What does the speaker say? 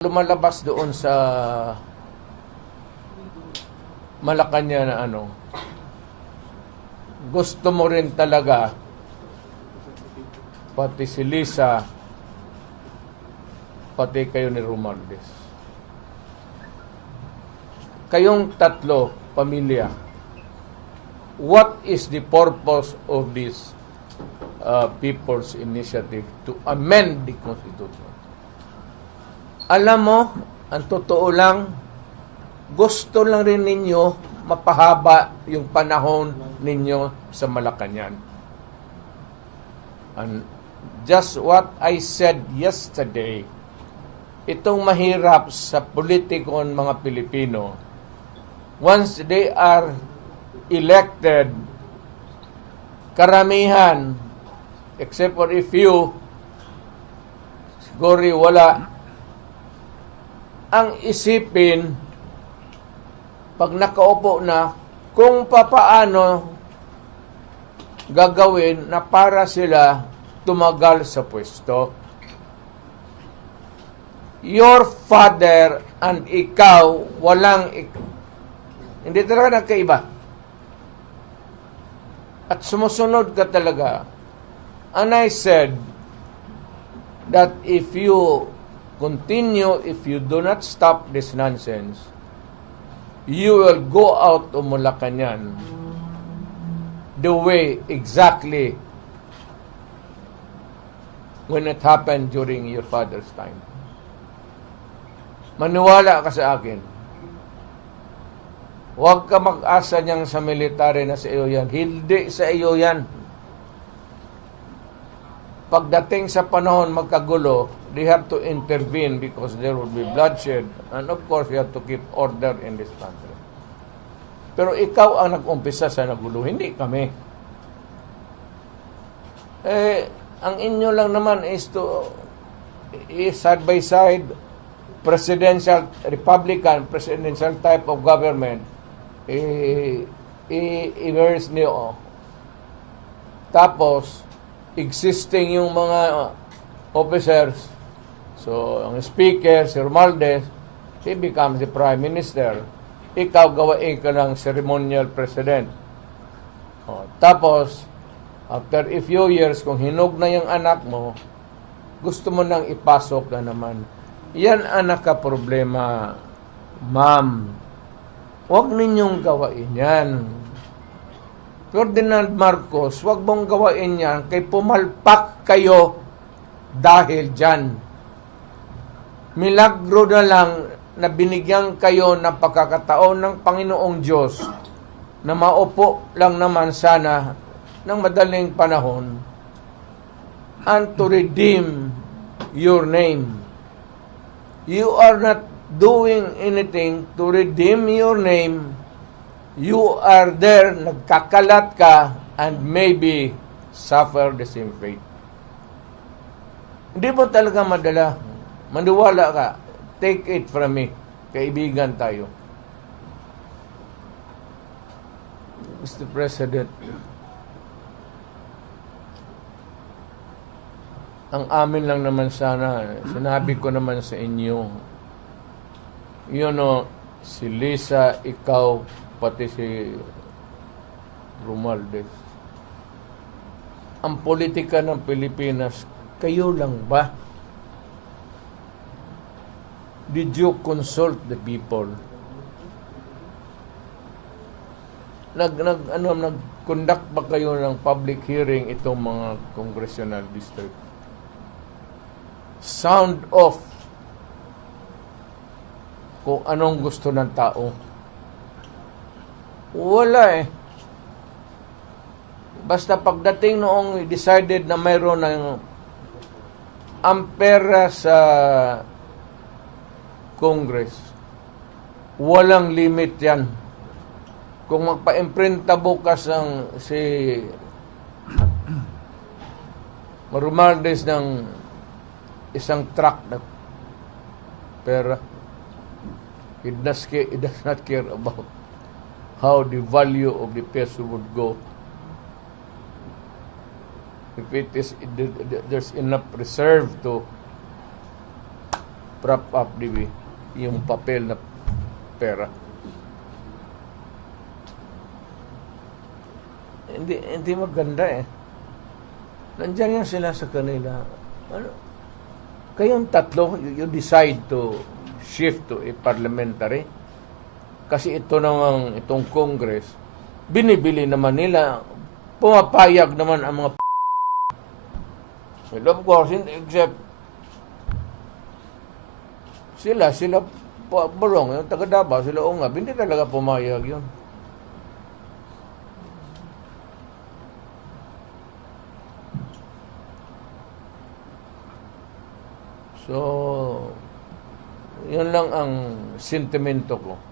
lumalabas doon sa Malacanang na ano, gusto mo rin talaga pati si Lisa pati kayo ni Romualdez. Kayong tatlo, pamilya, what is the purpose of this uh, People's Initiative to amend the Constitution? Alam mo, ang totoo lang, gusto lang rin ninyo mapahaba yung panahon ninyo sa Malacanang. And just what I said yesterday, itong mahirap sa politikon mga Pilipino, once they are elected, karamihan, except for a few, siguro wala, ang isipin, pag nakaupo na, kung papaano gagawin na para sila tumagal sa pwesto. Your father and ikaw, walang, ik- hindi talaga nagkaiba. At sumusunod ka talaga. And I said that if you continue, if you do not stop this nonsense, you will go out of Malacanang the way exactly when it happened during your father's time. Maniwala ka sa akin. Huwag ka mag-asa niyang sa military na sa iyo yan. Hindi sa iyo yan. Pagdating sa panahon magkagulo, they have to intervene because there will be bloodshed. And of course, you have to keep order in this country. Pero ikaw ang nag-umpisa sa nagulo, hindi kami. Eh, ang inyo lang naman is to is side by side presidential republican presidential type of government eh i i-verse niyo tapos existing yung mga officers so ang speaker si Romualdez he becomes the prime minister ikaw gawain ka ng ceremonial president oh, tapos After a few years, kung hinog na yung anak mo, gusto mo nang ipasok na naman. Yan anak ka problema, ma'am. Huwag ninyong gawain yan. Ferdinand Marcos, huwag mong gawain yan kay pumalpak kayo dahil dyan. Milagro na lang na binigyan kayo ng pagkakataon ng Panginoong Diyos na maupo lang naman sana ng madaling panahon and to redeem your name. You are not doing anything to redeem your name. You are there, nagkakalat ka, and maybe suffer the same fate. Hindi mo talaga madala. Maniwala ka. Take it from me. Kaibigan tayo. Mr. President, ang amin lang naman sana, sinabi ko naman sa inyo, yun o, si Lisa, ikaw, pati si Romualdez. Ang politika ng Pilipinas, kayo lang ba? Did you consult the people? Nag, nag, ano, nag-conduct ba kayo ng public hearing itong mga congressional district? sound off kung anong gusto ng tao. Wala eh. Basta pagdating noong decided na mayroon ng ampera sa Congress, walang limit yan. Kung magpa-imprinta bukas ng si Romualdez ng isang truck na pera. It does, it does not care about how the value of the peso would go. If it is, there's enough reserve to prop up di yung papel na pera. Hindi hindi maganda eh. Nandiyan yan sila sa kanila. Ano? Kayong tatlo, you, you decide to shift to a parliamentary. Kasi ito namang, itong Congress, binibili naman nila, pumapayag naman ang mga Well, of course, except sila, sila Barong, yung taga Davao, sila Ungab, hindi talaga pumayag yun. So, yun lang ang sentimento ko.